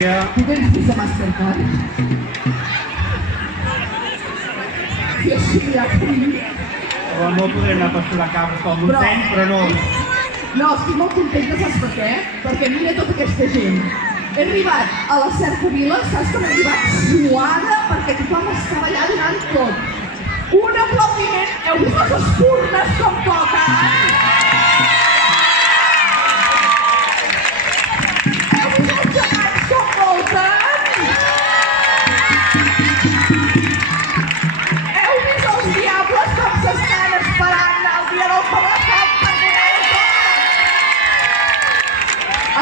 Tu tens vist a Mastercard? I així aquí... No podrem anar a pasturar cabres com un seny, però no... No, estic molt contenta, saps per què? Perquè mira tota aquesta gent. He arribat a la Cercavila, saps com he arribat? Suada, perquè tothom estava allà donant tot. Un aplaudiment! Heu vist les espurnes com toquen? Heu vist els gegants com volten? Heu vist els diables com s'estan esperant el dia del Palafoc per donar-ho tot?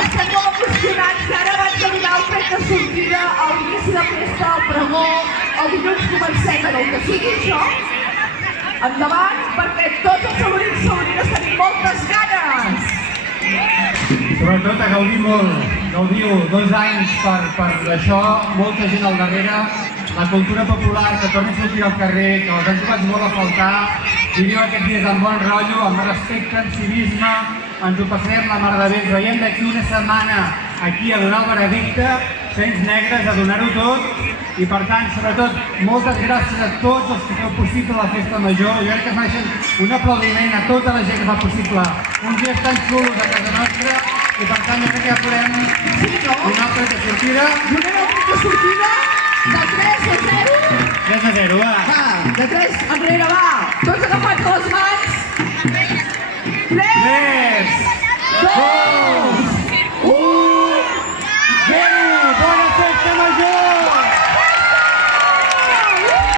Estem molt emocionats que ara abans de donar el tret de sortida a l'inici de festa, al pregó, el dilluns comencem en el que sigui això. Endavant, perquè tots els saborins saborines tenim moltes ganes! Sobretot a gaudir molt, gaudiu 2 anys per això, molta gent al darrere, la cultura popular que torna a sortir al carrer, que us han trobat molt a faltar, viviu aquests dies amb bon rotllo, amb respecte, amb civisme, ens ho passarem la mar de bé, ens veiem d'aquí una setmana aquí a donar el veredicte, Seny Negres, a donar-ho tot, i per tant, sobretot, moltes gràcies a tots els que feu possible la festa major. Jo crec que es mereixen un aplaudiment a tota la gent que fa possible uns dies tan xulos a casa nostra, i per tant jo crec que ja podem donar el tret de sortida. Donem el tret de sortida de 3 a 0? 3 a 0, va! Va, de 3 enrere, va! Tots